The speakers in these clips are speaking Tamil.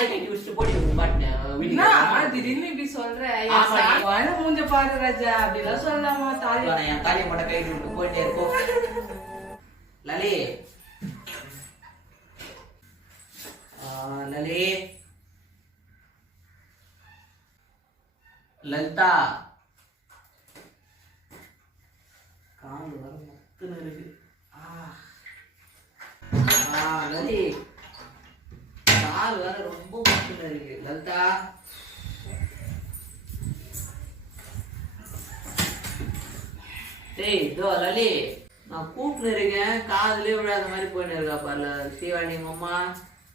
தாலி கட்டி போடி பாட்டுன்னு திடீர்னு இப்படி சொல்ற. மூஞ்ச பாரு ராஜா? அப்படிலாம் தாலி என் மட்டும் விட்டு போயிட்டே இருக்கோம் லலி. ஆ, லலி. லலிதா. கால் வர மொத்தம் இருக்கு ஆ. ஆ, லலி கால் வேற ரொம்ப மொத்தம் இருக்கு லலிதா டேய் இதோ லலி நான் கூப்பிட்டு இருக்கேன் காதுலயே விழாத மாதிரி போயின்னு இருக்கா பாருல ஸ்ரீவாணி உங்க அம்மா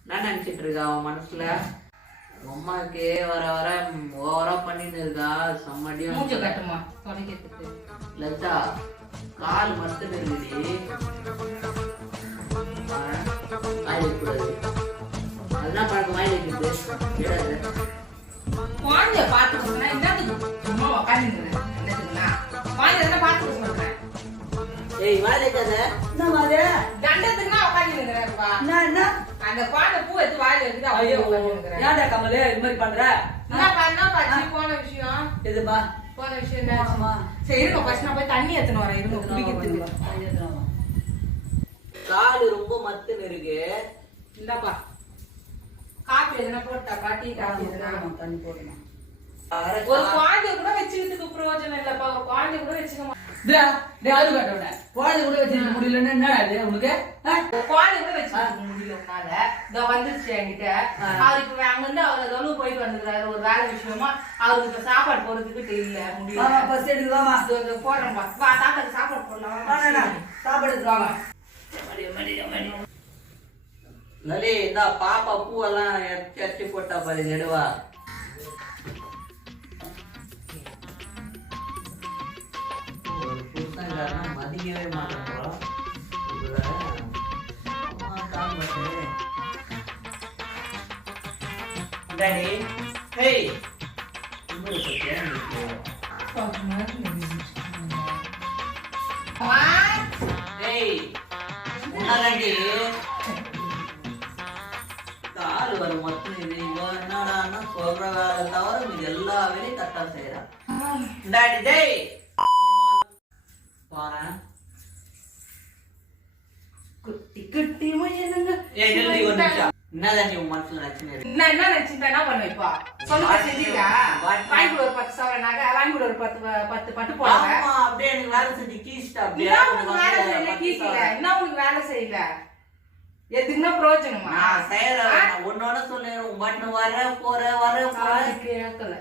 என்ன நினைச்சிட்டு இருக்கா அவன் மனசுல உங்க அம்மாவுக்கு வர வர ஓவரா பண்ணிட்டு இருக்கா செம்மடியும் மூஞ்ச கட்டுமா தொடக்கிறதுக்கு லலிதா கால் மட்டும் இருக்குடி வாயில் வைக்கக்கூடாது குழந்தைய சும்மா குழந்தை சொல்றேன். ஏய் என்ன என்ன என்ன? அந்த குழந்தை பூ எடுத்து வாயில எடுத்து அப்படியே உட்காந்துருக்கிறேன் ஏன்டா கமலு? இது மாதிரி பண்ற? என்னப்பா என்னப்பா சீ, போன விஷயம்? இதுமா போன விஷயம் என்ன? ஆமா. சரி இருங்க ஃபர்ஸ்ட் நான் போய் தண்ணி எடுத்துன்னு வரேன். இருங்க குடிக்கிறதுக்கு. கால் ரொம்ப மத்துன்னு இருக்கு. இந்தாப்பா. காப்பி எதுனா போட்டாப்பா டீ காப்பி எதுனா தண்ணி ஒரு குழந்தை கூட வச்சுக்கிறதுக்கு பிரயோஜனம் இல்லப்பா. ஒரு குழந்தை கூட வச்சுக்க குழந்தை கூட வச்சிருக்க முடியலன்னு என்ன அது உனக்கு ஆ? குழந்தை கூட வச்சுக்க முடியல உன்னால. இதோ வந்துருச்சு என்கிட்ட. அவர் இப்ப அங்க இருந்து அவர் போயிட்டு வந்துருக்காரு ஒரு வேலை விஷயமா அவருக்கு இப்ப சாப்பாடு போறதுக்கு இல்ல முடியல. பஸ் எடுக்கலாமா வா தாத்தாக்கு சாப்பாடு போடலாம். சாப்பாடு லலி இந்த பாப்பா பூவெல்லாம் எத்தி எத்தி போட்டா பாரு நெடுவா. மதிக்கவே டாடி ஹேய். உன்னதாண்டி வரும் மொத்தம் இது இவன் என்னடான்னா சொல்ற வேலை தவிர இது எல்லா வேலையும் கரெக்டா செய்யறான் டாடி டேய் பாரேன் குட்டி குட்டி ஒரு என்னதான் உன் மனசுல நான் என்ன நினைச்சிருந்தேன் என்ன பண்ண இப்போ. சொல்லுங்க செஞ்சீங்களா வாட்- வாங்கி கொடு ஒரு பத்து சவர நகை வாங்கி கொடு ஒரு பத்து பத்து பட்டு போடுங்க அப்படியே எனக்கு வேலை செஞ்சு கீச்சிட்டா அப்படியே என்ன உனக்கு வேலை செய்யல? கீசில என்ன உனக்கு வேலை செய்யல? எதுக்குன்னா பிரயோஜனமா நான் செய்யறேன் நான் ஒன்னோட சொல்லுறேன் உன் பாட்டு வர போற வர கேட்கல.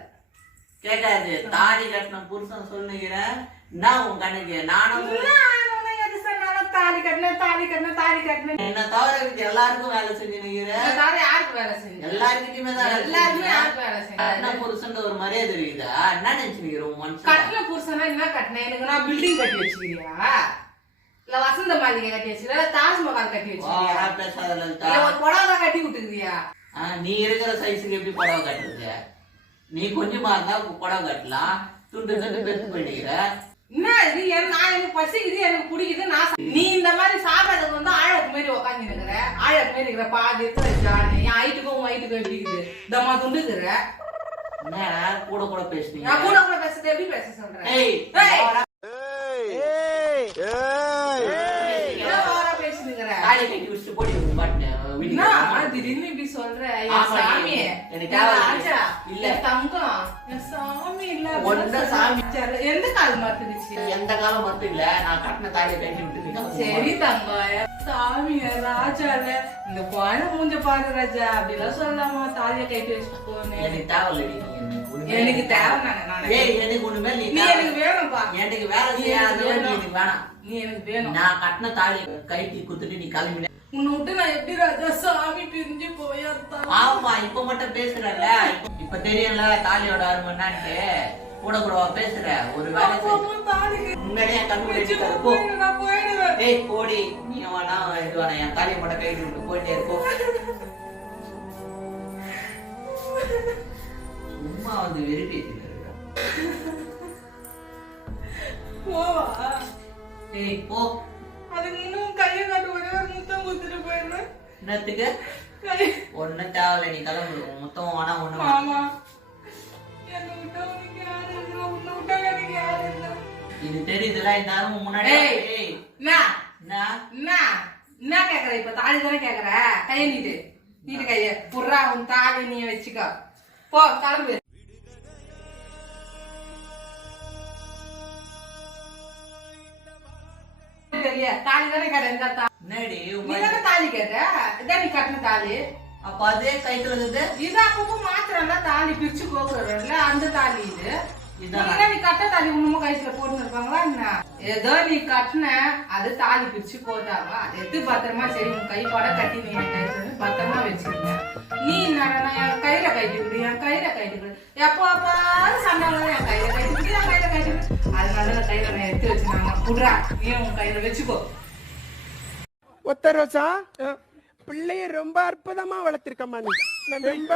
கேட்காது. தாடி கட்டின புருஷன் சொல்லுகிறேன் நான் உன் கண்ணுக்கு. நானும் நான் எது சொன்னாலும் தாலி கட்டின தாலி கட்டின தாலி கட்டின. என்ன தவிர எல்லாருக்கும் வேலை செஞ்சு நிக்கிறேன் தவிர யாருக்கு வேலை செஞ்ச? எல்லாருக்கிட்டயுமே தான் எல்லாருமே. யாருக்கு வேலை செஞ்ச? என்ன புருஷன் ஒரு மரியாதை இருக்குதா? என்ன நினைச்சுக்கிறேன் உன் மனுஷன்? கட்டின புருஷனா என்ன கட்டின? எனக்கு நான் பில்டிங் கட்டி வச்சுக்கிறியா? இல்ல வசந்த மாளிகை கட்டி இல்ல தாஜ்மஹால் கட்டி. இல்ல ஒரு புடவை கட்டி விட்டுக்கிறியா ஆ, நீ இருக்கிற சைஸுக்கு எப்படி புடவை கட்டுறது? நீ கொஞ்சமா இருந்தா புடவை கட்டலாம். துண்டு துண்டு பெருசு பண்ணிக்கிற. என்ன இது நான் எனக்கு பசிக்குது எனக்கு பிடிக்குது நான் நீ இந்த மாதிரி சாப்பிடறதுக்கு வந்து ஆழக்கு மாரி உக்காந்து இருக்கிற ஆழக்கு மாரி இருக்கிற பாதி இருக்கிற ஜானு என் ஹைட்டுக்கும் உன் ஹைட்டுக்கும் எப்படி இருக்குது? தம்மா துண்டுக்கிற. என்ன கூட கூட பேசுனீங்க? கூட கூட பேசுறது எப்படி பேச சொல்றேன் ஏய் ஏய். ஓவரா என்ன ஓவரா கட்டி போடி திடீர்னு இப்படி சொல்ற சாமி. எனக்கு என் தேவை ராஜா. இல்ல. என் தங்கம். என் சாமி இல்ல ஒன்றை சாமி. சரி, எந்த கால் மாத்துக்குச்சு எந்த காலம் மட்டும் இல்ல. நான் கட்டின தாலியை கட்டி விட்டு சரி தங்கம். சாமி என் ராஜா இல்ல இந்த குழந்தை மூஞ்ச பாரு ராஜா. அப்படிலாம் சொல்லாமா தாலியை கட்டி வச்சுட்டு போனேன் எனக்கு நீ எனக்கு. தேவை எனக்கு ஒண்ணுமே நீ தேவை. எனக்கு வேணும்பா. எனக்கு வேலை செய்யாத எனக்கு நீ வேணும். வேணாம் நீ எனக்கு வேணும். நான் கட்டின தாலி கைட்டி குத்துட்டு நீ கிளம்பின. உன்னை விட்டு நான் எப்படி ராஜா? சாமி பிரிஞ்சு போயா ஆமா இப்ப மட்டும் பேசுறல இப்ப தெரியும்ல தாலியோட அருமை என்னான்ட்டு. கூட கூடவா பேசுற. ஒரு வேலை. முன்னாடியே கண்ணு போயிடுவேன். ஏய் போடி. நீ வேணா இது வேணா என் தாலியை மட்டும் கைட்டு விட்டு போயிட்டே இருக்கோ சும்மா வந்து வெறுப்பேத்தி போவா. ஏய் போ அதுக்கு இன்னும் கையை காட்டு ஒரே ஒரு முத்தம் போயிடுவேன் என்னத்துக்கு ஒண்ணும் தேவையில்ல நீ கிளம்பு முத்தம் வேணா ஒண்ணு மாமா என்னை விட்டா உனக்கு யாரு இருக்கா? உன்னை விட்டா எனக்கு யாரு இருக்கா? இது தெரியுதுல இந்த நேரம் முன்னாடி ஏய். ஏய், என்ன என்ன என்ன என்ன கேக்குற இப்ப தாலி தானே கேக்குற கைய நீட்டு நீட்டு கைய புறா உன் தாலி நீ வச்சுக்கோ போ கிளம்பு தெரியல. தாலி தானே கேட்ட இந்த தா- என்னடி நீ உங்க- தானே தாலி கேட்ட இதான் நீ கட்டின தாலி. அப்ப அதே கைத்துல இருக்குது இது அப்பப்போ மாத்திரம்னா தாலி பிரிச்சு போக்குறதுல அந்த தாலி இது. நீ கட்ட தாலி இன்னமும் கழுத்துல போட்டு இருப்பாங்களா என்ன? ஏதோ நீ கட்டின அது தாலி பிரிச்சு போட்டாங்க அது எடுத்து பத்திரமா சரி உன் கைப்பாட கட்டி நீ என் கைத்துல இருந்து பத்திரமா வச்சுருங்க நீ என்னடா என் கையில கட்டி விடு என் கையில கட்டி விடு. எப்போ அப்பாவது சண்டை என் கையில கட்டி விடு என் கையில கட்டி விடு. அதனால கையில நான் நீ உன் கையில வச்சுக்கோ. ஒத்த ரோசா பிள்ளைய ரொம்ப அற்புதமா வளர்த்திருக்கம்மா நீ. ரொம்ப